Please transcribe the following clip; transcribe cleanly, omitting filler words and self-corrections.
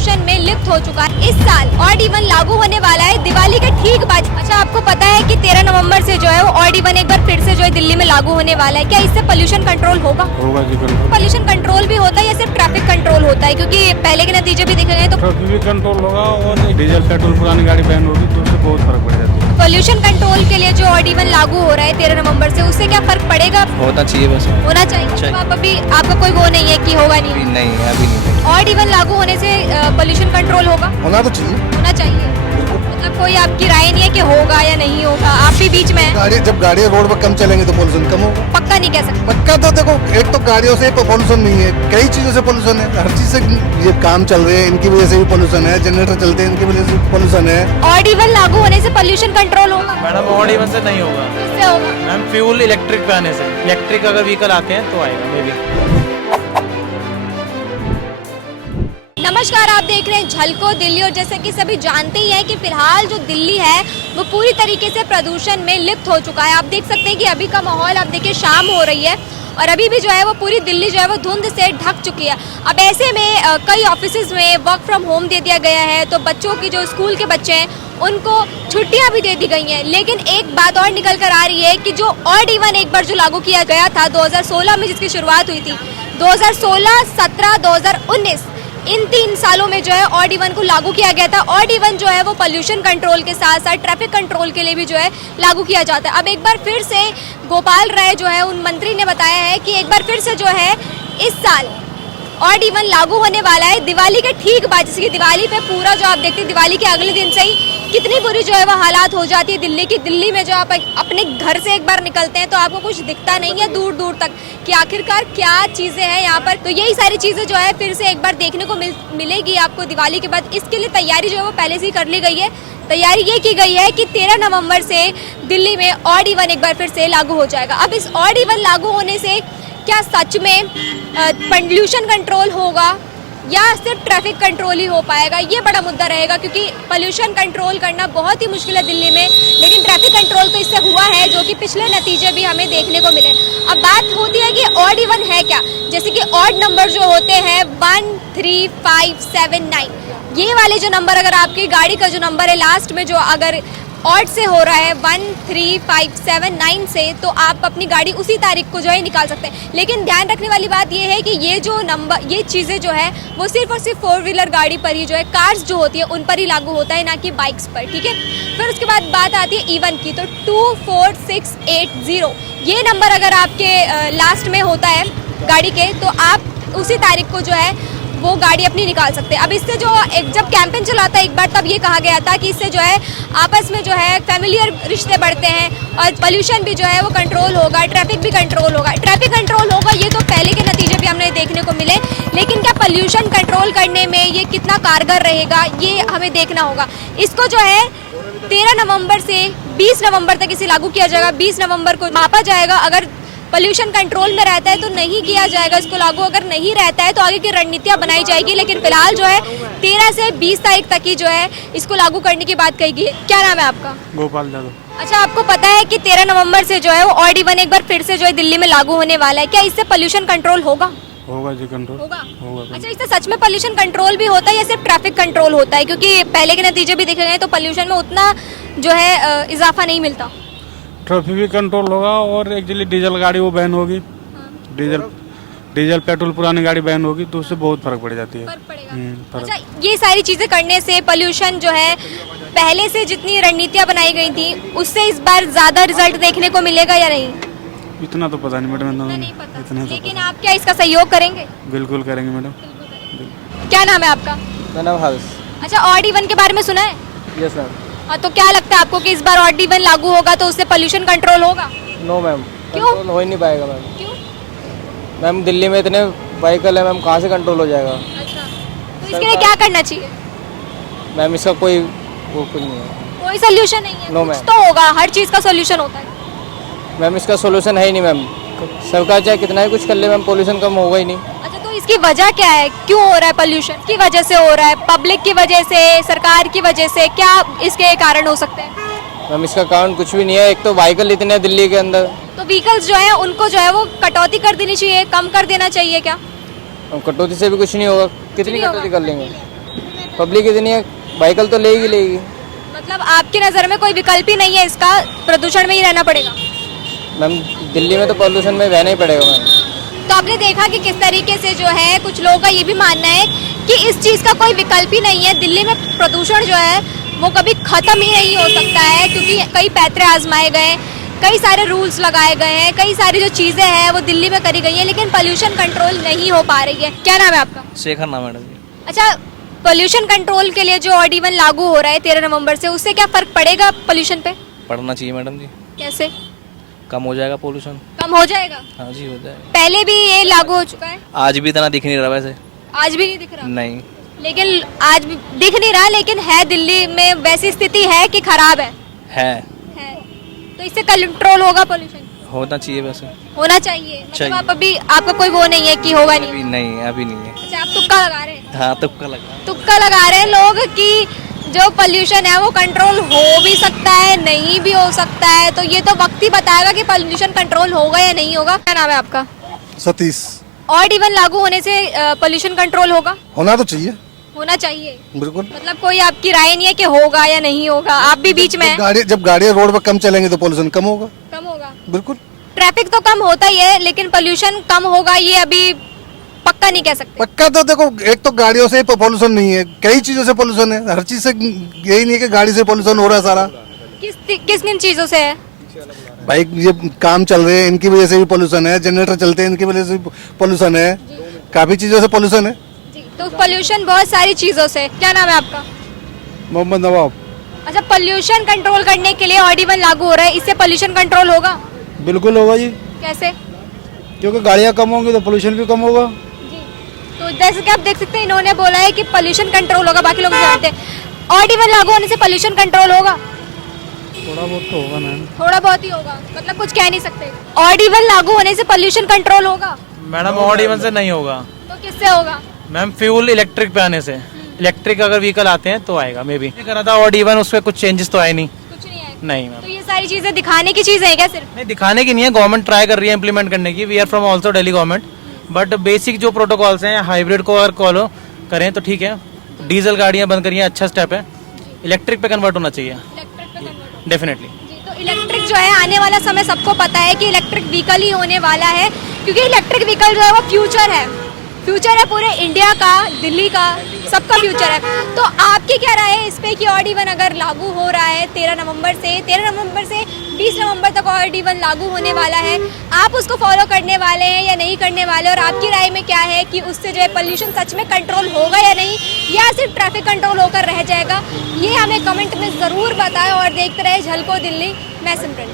प्रदूषण में लिप्त हो चुका है। इस साल ऑड इवन लागू होने वाला है दिवाली के ठीक बाद। अच्छा, आपको पता है कि 13 नवंबर से जो है वो ऑड इवन एक बार फिर से जो है दिल्ली में लागू होने वाला है। क्या इससे पोल्यूशन कंट्रोल होगा? होगा जी कंट्रोल। पोल्यूशन कंट्रोल भी होता है या सिर्फ ट्रैफिक कंट्रोल होता है? क्योंकि पहले के नतीजे भी देखे गए तो ट्रैफिक भी कंट्रोल होगा और डीजल पेट्रोल पुरानी गाड़ी बैन होगी तो उससे बहुत फर्क पड़ जाता है। पोल्यूशन कंट्रोल के लिए जो ऑड इवन लागू हो रहा है 13 नवंबर से, उससे क्या फर्क पड़ेगा? होना चाहिए बस। होना चाहिए। तो आप अभी आपका कोई वो नहीं है कि होगा नहीं? नहीं अभी नहीं। ऑड इवन लागू होने से पोल्यूशन कंट्रोल होगा? होना तो चाहिए। होना चाहिए। मतलब कोई आपकी राय नहीं है कि होगा या नहीं होगा? आप भी बीच में हैं। जब गाड़ियाँ रोड पर कम चलेंगे तो पोल्यूशन कम होगा। पक्का नहीं कह सकते। पक्का तो देखो, एक तो गाड़ियों से पोल्यूशन नहीं है, कई चीजों से पोल्यूशन है। हर चीज से ये काम चल रहे हैं, इनकी वजह से भी पोल्यूशन है। जनरेटर चलते हैं, इनकी वजह से पोल्यूशन है। ऑड इवन लागू होने से पोल्यूशन कंट्रोल होगा? मैडम ऑड इवन से नहीं होगा। किससे होगा? मैम फ्यूल इलेक्ट्रिक पे आने से, इलेक्ट्रिक अगर व्हीकल आते हैं तो आएगा मे बी। नमस्कार, आप देख रहे हैं झलको दिल्ली। और जैसे कि सभी जानते ही हैं कि फिलहाल जो दिल्ली है वो पूरी तरीके से प्रदूषण में लिप्त हो चुका है। आप देख सकते हैं कि अभी का माहौल, आप देखिए शाम हो रही है और अभी भी जो है वो पूरी दिल्ली जो है वो धुंध से ढक चुकी है। अब ऐसे में कई ऑफिसेज में वर्क फ्रॉम होम दे दिया गया है, तो बच्चों की जो स्कूल के बच्चे हैं उनको छुट्टियां भी दे दी गई हैं। लेकिन एक बात और निकल कर आ रही है कि जो ऑड इवन एक बार जो लागू किया गया था 2016 में, जिसकी शुरुआत हुई थी 2016, 17, 2019, इन 3 सालों में जो है ऑड इवन को लागू किया गया था। ऑड इवन जो है वो पोल्यूशन कंट्रोल के साथ साथ ट्रैफिक कंट्रोल के लिए भी जो है लागू किया जाता है। अब एक बार फिर से गोपाल राय जो है उन मंत्री ने बताया है कि एक बार फिर से जो है इस साल ऑड इवन लागू होने वाला है दिवाली के ठीक बाद। जैसे कि दिवाली पे पूरा जो आप देखते हैं दिवाली के अगले दिन से ही कितनी बुरी जो है वो हालात हो जाती है दिल्ली की। दिल्ली में जो आप अपने घर से एक बार निकलते हैं तो आपको कुछ दिखता नहीं है दूर दूर तक कि आखिरकार क्या चीज़ें हैं यहाँ पर। तो यही सारी चीज़ें जो है फिर से एक बार देखने को मिलेगी आपको दिवाली के बाद। इसके लिए तैयारी जो है वो पहले से ही कर ली गई है। तैयारी ये की गई है कि 13 नवंबर से दिल्ली में ऑड इवन एक बार फिर से लागू हो जाएगा। अब इस ऑड इवन लागू होने से क्या सच में पोल्यूशन कंट्रोल होगा या सिर्फ ट्रैफिक कंट्रोल ही हो पाएगा, ये बड़ा मुद्दा रहेगा। क्योंकि पोल्यूशन कंट्रोल करना बहुत ही मुश्किल है दिल्ली में, लेकिन ट्रैफिक कंट्रोल तो इससे हुआ है, जो कि पिछले नतीजे भी हमें देखने को मिले। अब बात होती है कि ऑड इवन है क्या। जैसे कि ऑड नंबर जो होते हैं 1, 3, 5, 7, 9, ये वाले जो नंबर, अगर आपकी गाड़ी का जो नंबर है लास्ट में जो अगर ऑड से हो रहा है 1, 3, 5, 7, 9 से, तो आप अपनी गाड़ी उसी तारीख को जो है निकाल सकते हैं। लेकिन ध्यान रखने वाली बात यह है कि ये जो नंबर, ये चीज़ें जो है वो सिर्फ और सिर्फ 4 व्हीलर गाड़ी पर ही जो है, कार्स जो होती है उन पर ही लागू होता है, ना कि बाइक्स पर। ठीक है। फिर उसके बाद बात आती है इवन की, तो 2, 4, 6, 8, 0 ये नंबर अगर आपके लास्ट में होता है गाड़ी के, तो आप उसी तारीख को जो है वो गाड़ी अपनी निकाल सकते हैं। अब इससे जो जब कैंपेन चला था एक बार, तब ये कहा गया था कि इससे जो है आपस में जो है फैमिलियर रिश्ते बढ़ते हैं और पोल्यूशन भी जो है वो कंट्रोल होगा, ट्रैफिक भी कंट्रोल होगा। ट्रैफिक कंट्रोल होगा, ये तो पहले के नतीजे भी हमने देखने को मिले, लेकिन क्या पोल्यूशन कंट्रोल करने में ये कितना कारगर रहेगा, ये हमें देखना होगा। इसको जो है 13 नवंबर से 20 नवंबर तक इसे लागू किया जाएगा। 20 नवंबर को मापा जाएगा, अगर पोल्यूशन कंट्रोल में रहता है तो नहीं किया जाएगा इसको लागू, अगर नहीं रहता है तो आगे की रणनीतियां बनाई जाएगी। लेकिन फिलहाल जो है 13 से 20 तारीख तक ही जो है इसको लागू करने की बात कही गई है। क्या नाम है आपका? गोपाल यादव। अच्छा, आपको पता है कि 13 नवंबर से जो है वो ऑड इवन एक बार फिर से जो है दिल्ली में लागू होने वाला है। क्या इससे पोल्यूशन कंट्रोल होगा? होगा जी कंट्रोल। होगा। अच्छा, इससे सच में पोल्यूशन कंट्रोल भी होता है या सिर्फ ट्रैफिक कंट्रोल होता है? क्योंकि पहले के नतीजे भी देखे गए तो पोल्यूशन में उतना जो है इजाफा नहीं मिलता। ट्रैफिक भी कंट्रोल होगा और एक्चुअली डीजल गाड़ी वो बैन होगी, डीजल पेट्रोल पुरानी गाड़ी बैन होगी तो उससे बहुत फर्क पड़ जाती है। फर्क पड़ेगा। फर्क। अच्छा, ये सारी चीजें करने से पोल्यूशन जो है पहले से जितनी रणनीतियां बनाई गई थी उससे इस बार ज्यादा रिजल्ट देखने को मिलेगा या नहीं? इतना तो पता नहीं मैडम, नहीं पता। इतना तो लेकिन आप क्या इसका सहयोग करेंगे? बिल्कुल करेंगे मैडम। क्या नाम है आपका? मेरा नाम हर्ष। अच्छा, ऑड इवन के बारे में सुना है? Yes sir. हाँ, तो क्या लगता है आपको कि इस बार ऑड इवन लागू होगा तो उससे पोल्यूशन कंट्रोल होगा? नो मैम, क्यों? कंट्रोल हो ही नहीं पाएगा मैम। क्यों? मैम दिल्ली में इतने व्हीकल है मैम, कहाँ से कंट्रोल हो जाएगा? अच्छा, तो इसके लिए क्या करना चाहिए? मैम इसका कोई वो कुछ नहीं है। कोई सोल्यूशन नहीं है? No, कुछ ma'am. तो होगा, हर चीज का सोल्यूशन होता है। मैम इसका सोल्यूशन है ही नहीं मैम। सरकार चाहे कितना ही कुछ कर ले मैम, पोल्यूशन कम होगा ही नहीं। अच्छा, तो इसकी वजह क्या है? क्यों हो रहा है पोल्यूशन? की वजह से हो रहा है? पब्लिक की वजह से, सरकार की वजह से? क्या इसके कारण हो सकते हैं? मैम इसका कारण कुछ भी नहीं है। एक तो व्हीकल इतने हैं दिल्ली के अंदर, तो व्हीकल्स जो है उनको जो है वो कटौती कर देनी चाहिए, कम कर देना चाहिए क्या? कटौती से भी कुछ नहीं होगा। कितनी नहीं होगा। कटौती कर लेंगे? पब्लिक इतनी है, व्हीकल तो लेगी। मतलब आपकी नज़र में कोई विकल्प ही नहीं है इसका, प्रदूषण में ही रहना पड़ेगा। मैम दिल्ली में तो पॉल्यूशन में रहना ही पड़ेगा मैम। तो आपने देखा कि किस तरीके से जो है कुछ लोगों का ये भी मानना है कि इस चीज़ का कोई विकल्प ही नहीं है। दिल्ली में प्रदूषण जो है वो कभी ख़त्म ही नहीं हो सकता है, क्योंकि कई पैतरे आजमाए गए, कई सारे रूल्स लगाए गए हैं, कई सारी जो चीज़ें हैं वो दिल्ली में करी गई हैं, लेकिन पोल्यूशन कंट्रोल नहीं हो पा रही है। क्या नाम है आपका? शेखर नाम मैडम जी। अच्छा, पोल्यूशन कंट्रोल के लिए जो ऑड इवन लागू हो रहा है 13 नवंबर से, उससे क्या फ़र्क पड़ेगा पोल्यूशन पे? पढ़ना चाहिए मैडम जी, कैसे कम हो जाएगा पोल्यूशन। कम हो जाएगा? हाँ जी हो जाएगा। पहले भी ये लागू हो चुका है, आज भी इतना दिख नहीं रहा वैसे। आज भी नहीं दिख रहा? नहीं लेकिन आज भी दिख नहीं रहा, लेकिन है दिल्ली में वैसी स्थिति है कि खराब है। तो इससे कंट्रोल होगा पोल्यूशन? होना चाहिए वैसे। होना चाहिए। मतलब चाहिए। आप अभी आपका कोई वो नहीं है कि होगा नहीं? अभी नहीं है। अच्छा, आप तुक्का लगा रहे हैं? हाँ तुक्का लगा। तुक्का लगा रहे हैं लोग कि जो पोल्यूशन है वो कंट्रोल हो भी सकता है, नहीं भी हो सकता है। तो ये तो वक्त ही बताएगा कि पोल्यूशन कंट्रोल होगा या नहीं होगा। क्या नाम है आपका? सतीश। ऑड इवन लागू होने से पोल्यूशन कंट्रोल होगा? होना तो चाहिए, होना चाहिए। बिल्कुल। मतलब कोई आपकी राय नहीं है कि होगा या नहीं होगा? आप भी बीच में हैं। जब गाड़ियाँ रोड पर कम चलेंगे तो पोल्यूशन कम होगा। कम होगा, बिल्कुल। ट्रैफिक तो कम होता ही है, लेकिन पोल्यूशन कम होगा ये अभी पक्का नहीं कह सकते। पक्का तो देखो, एक तो गाड़ियों से पोल्यूशन नहीं है, कई चीजों से पोल्यूशन है। हर चीज से यही नहीं है कि गाड़ी से पोल्यूशन हो रहा है सारा। किस किन चीजों से है? भाई ये काम चल रहे हैं इनकी वजह से भी पोल्यूशन है, जनरेटर चलते हैं इनकी वजह से पोल्यूशन है, काफी चीजों से पोल्यूशन है। जी, तो पोल्यूशन बहुत सारी चीजों से। क्या नाम है आपका? मोहम्मद नवाब। अच्छा, पोल्यूशन कंट्रोल करने के लिए ऑड इवन लागू हो रहा है, इससे पोल्यूशन कंट्रोल होगा? बिल्कुल होगा जी, कैसे? क्योंकि गाड़ियाँ कम होंगी तो पोल्यूशन भी कम होगा। जी, तो जैसे कि आप देख सकते हैं इन्होंने बोला है कि पोल्यूशन कंट्रोल होगा, बाकी लोग जानते हैं। ऑड इवन लागू होने से पोल्यूशन कंट्रोल होगा? थोड़ा बहुत तो होगा मैम। थोड़ा बहुत ही होगा, मतलब कुछ कह नहीं सकते। ऑड इवन लागू होने से पोल्यूशन कंट्रोल होगा? मैडम ऑड इवन से नहीं होगा तो किससे होगा? मैम, फ्यूल इलेक्ट्रिक पे आने से। इलेक्ट्रिक अगर व्हीकल आते हैं तो आएगा मे बी। करा था ऑड इवन, उसपे कुछ चेंजेस तो आए नहीं। कुछ नहीं है? नहीं मैम। तो ये सारी चीजें दिखाने की चीज है क्या सिर्फ? नहीं दिखाने की नहीं है, गवर्नमेंट ट्राई कर रही है इम्प्लीमेंट करने की। We are from also Delhi government, but basic जो प्रोटोकॉल्स हैं हाइब्रिड को अगर फॉलो करें तो ठीक है। डीजल गाड़ियां बंद करिए, अच्छा स्टेप है। इलेक्ट्रिक पे कन्वर्ट होना चाहिए इलेक्ट्रिक पे कन्वर्ट। डेफिनेटली। जी, तो इलेक्ट्रिक जो है आने वाला समय सबको पता है कि इलेक्ट्रिक व्हीकल ही होने वाला है, क्योंकि इलेक्ट्रिक व्हीकल जो है वो फ्यूचर है। फ्यूचर है पूरे इंडिया का, दिल्ली का, सबका फ्यूचर है। तो आपकी क्या राय है इस पे कि ऑड इवन अगर लागू हो रहा है 13 नवंबर से 20 नवंबर तक ऑड इवन लागू होने वाला है, आप उसको फॉलो करने वाले हैं या नहीं करने वाले? और आपकी राय में क्या है कि उससे जो है पोल्यूशन सच में कंट्रोल होगा या नहीं, या सिर्फ ट्रैफिक कंट्रोल होकर रह जाएगा? ये हमें कमेंट में ज़रूर बताएं और देखते रहे झलको दिल्ली। मैं सिमरन।